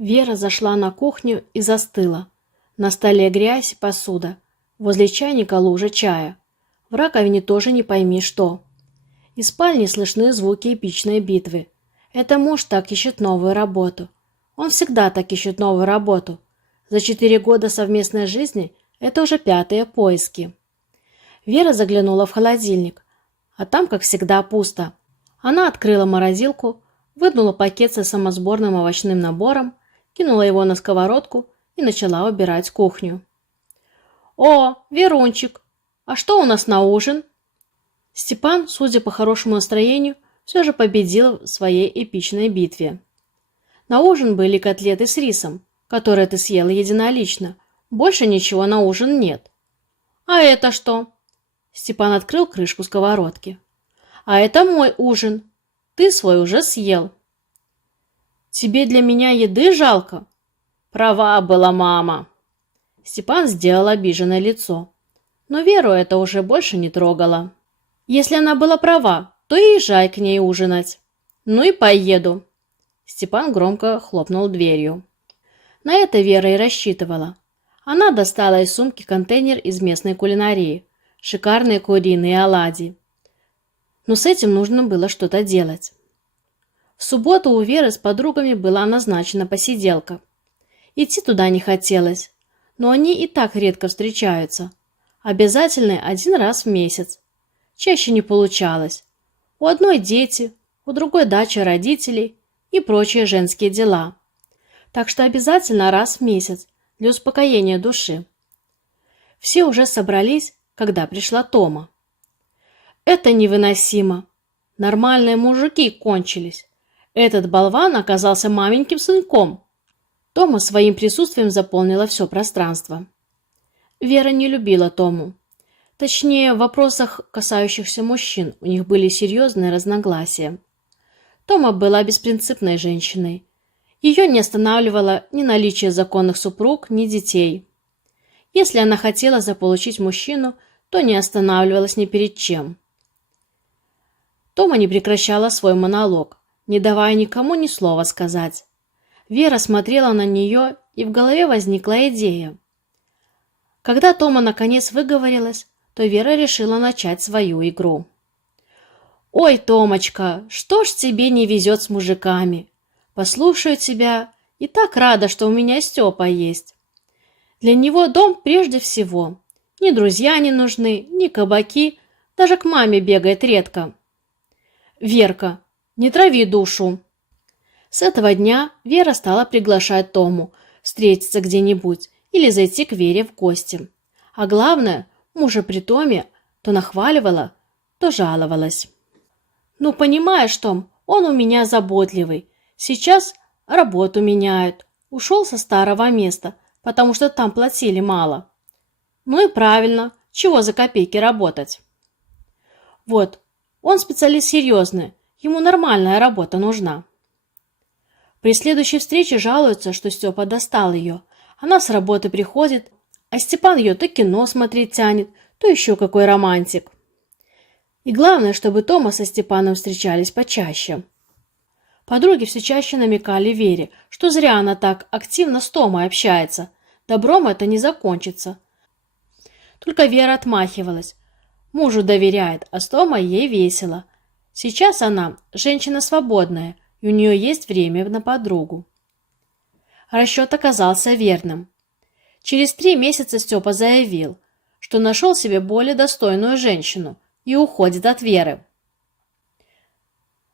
Вера зашла на кухню и застыла. На столе грязь и посуда. Возле чайника лужа чая. В раковине тоже не пойми что. Из спальни слышны звуки эпичной битвы. Это муж так ищет новую работу. Он всегда так ищет новую работу. За 4 года совместной жизни это уже 5-е поиски. Вера заглянула в холодильник, а там, как всегда, пусто. Она открыла морозилку, вынула пакет со самосборным овощным набором, кинула его на сковородку и начала убирать кухню. «О, Верунчик, а что у нас на ужин?» Степан, судя по хорошему настроению, все же победил в своей эпичной битве. На ужин были котлеты с рисом, которые ты съела единолично. Больше ничего на ужин нет. «А это что?» Степан открыл крышку сковородки. «А это мой ужин. Ты свой уже съел». «Тебе для меня еды жалко?» «Права была мама». Степан сделал обиженное лицо. Но Веру это уже больше не трогало. «Если она была права, то и езжай к ней ужинать». «Ну и поеду». Степан громко хлопнул дверью. На это Вера и рассчитывала. Она достала из сумки контейнер из местной кулинарии. Шикарные куриные оладьи. Но с этим нужно было что-то делать. В субботу у Веры с подругами была назначена посиделка. Идти туда не хотелось, но они и так редко встречаются. Обязательно 1 раз в месяц. Чаще не получалось. У одной дети, у другой дача родителей и прочие женские дела. Так что обязательно раз в месяц для успокоения души. Все уже собрались, когда пришла Тома. Это невыносимо. Нормальные мужики кончились. Этот болван оказался маменьким сынком. Тома своим присутствием заполнила все пространство. Вера не любила Тому. Точнее, в вопросах, касающихся мужчин, у них были серьезные разногласия. Тома была беспринципной женщиной. Ее не останавливало ни наличие законных супруг, ни детей. Если она хотела заполучить мужчину, то не останавливалась ни перед чем. Тома не прекращала свой монолог, не давая никому ни слова сказать. Вера смотрела на нее, и в голове возникла идея. Когда Тома наконец выговорилась, то Вера решила начать свою игру. «Ой, Томочка, что ж тебе не везет с мужиками? Послушаю тебя, и так рада, что у меня Степа есть. Для него дом прежде всего. Ни друзья не нужны, ни кабаки, даже к маме бегает редко». «Верка, не трави душу». С этого дня Вера стала приглашать Тому встретиться где-нибудь или зайти к Вере в гости. А главное, мужа при Томе то нахваливала, то жаловалась. «Ну, понимаешь, Том, он у меня заботливый. Сейчас работу меняют. Ушел со старого места, потому что там платили мало. Ну и правильно, чего за копейки работать?» «Вот, он специалист серьезный, ему нормальная работа нужна». При следующей встрече жалуется, что Степа достал ее. Она с работы приходит, а Степан ее то кино смотреть тянет, то еще какой романтик. И главное, чтобы Тома со Степаном встречались почаще. Подруги все чаще намекали Вере, что зря она так активно с Томой общается. Добром это не закончится. Только Вера отмахивалась. Мужу доверяет, а с Томой ей весело. Сейчас она женщина свободная, и у нее есть время на подругу. Расчет оказался верным. Через 3 месяца Степа заявил, что нашел себе более достойную женщину и уходит от Веры.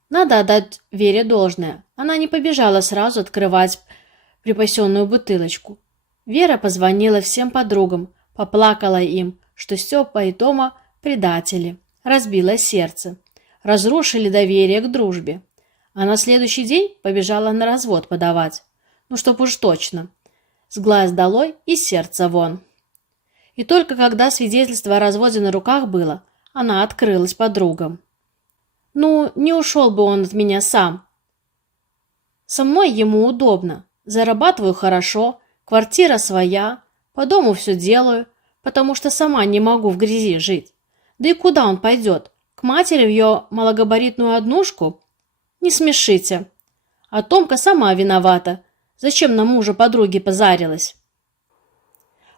Надо отдать Вере должное. Она не побежала сразу открывать припасенную бутылочку. Вера позвонила всем подругам, поплакала им, что Степа и Тома предатели, разбила сердце, разрушили доверие к дружбе. А на следующий день побежала на развод подавать. Ну, чтоб уж точно. С глаз долой и сердца вон. И только когда свидетельство о разводе на руках было, она открылась подругам. «Ну, не ушел бы он от меня сам. Со мной ему удобно. Зарабатываю хорошо, квартира своя, по дому все делаю, потому что сама не могу в грязи жить. Да и куда он пойдет? К матери в ее малогабаритную однушку? Не смешите. А Томка сама виновата. Зачем на мужа подруги позарилась?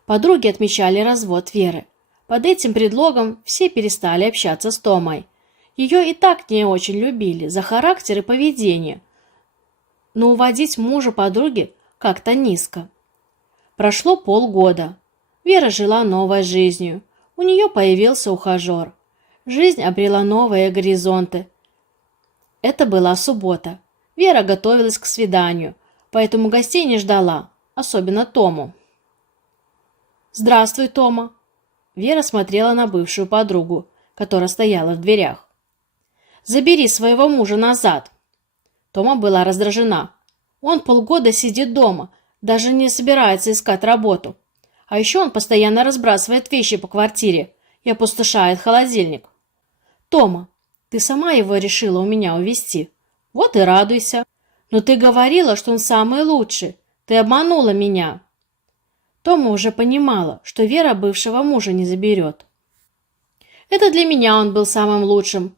Подруги отмечали развод Веры. Под этим предлогом все перестали общаться с Томой. Ее и так не очень любили за характер и поведение, но уводить мужа подруги как-то низко. Прошло полгода. Вера жила новой жизнью. У нее появился ухажер. Жизнь обрела новые горизонты. Это была суббота. Вера готовилась к свиданию, поэтому гостей не ждала, особенно Тому. «Здравствуй, Тома!» Вера смотрела на бывшую подругу, которая стояла в дверях. «Забери своего мужа назад!» Тома была раздражена. Он полгода сидит дома, даже не собирается искать работу. А еще он постоянно разбрасывает вещи по квартире и опустошает холодильник. «Тома, ты сама его решила у меня увезти. Вот и радуйся. Но ты говорила, что он самый лучший. Ты обманула меня». Тома уже понимала, что Вера бывшего мужа не заберет. «Это для меня он был самым лучшим.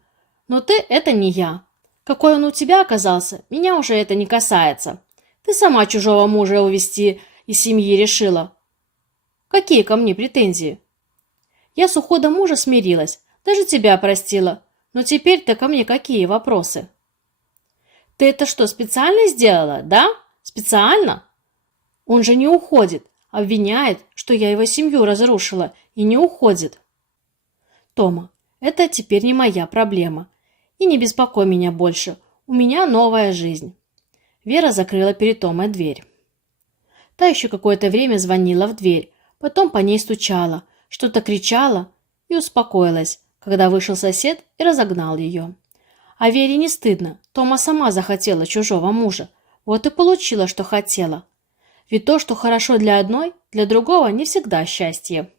Но ты – это не я. Какой он у тебя оказался, меня уже это не касается. Ты сама чужого мужа увезти из семьи решила. Какие ко мне претензии? Я с уходом мужа смирилась, даже тебя простила. Но теперь-то ко мне какие вопросы? Ты это что, специально сделала, да? Специально? Он же не уходит, обвиняет, что я его семью разрушила, и не уходит. Тома, это теперь не моя проблема. И не беспокой меня больше. У меня новая жизнь. Вера закрыла перед Томой дверь. Та еще какое-то время звонила в дверь, потом по ней стучала, что-то кричала и успокоилась, когда вышел сосед и разогнал ее. А Вере не стыдно. Тома сама захотела чужого мужа. Вот и получила, что хотела. Ведь то, что хорошо для одной, для другого не всегда счастье.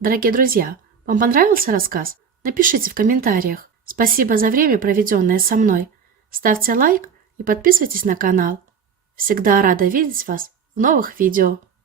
Дорогие друзья, вам понравился рассказ? Напишите в комментариях. Спасибо за время, проведенное со мной. Ставьте лайк и подписывайтесь на канал. Всегда рада видеть вас в новых видео.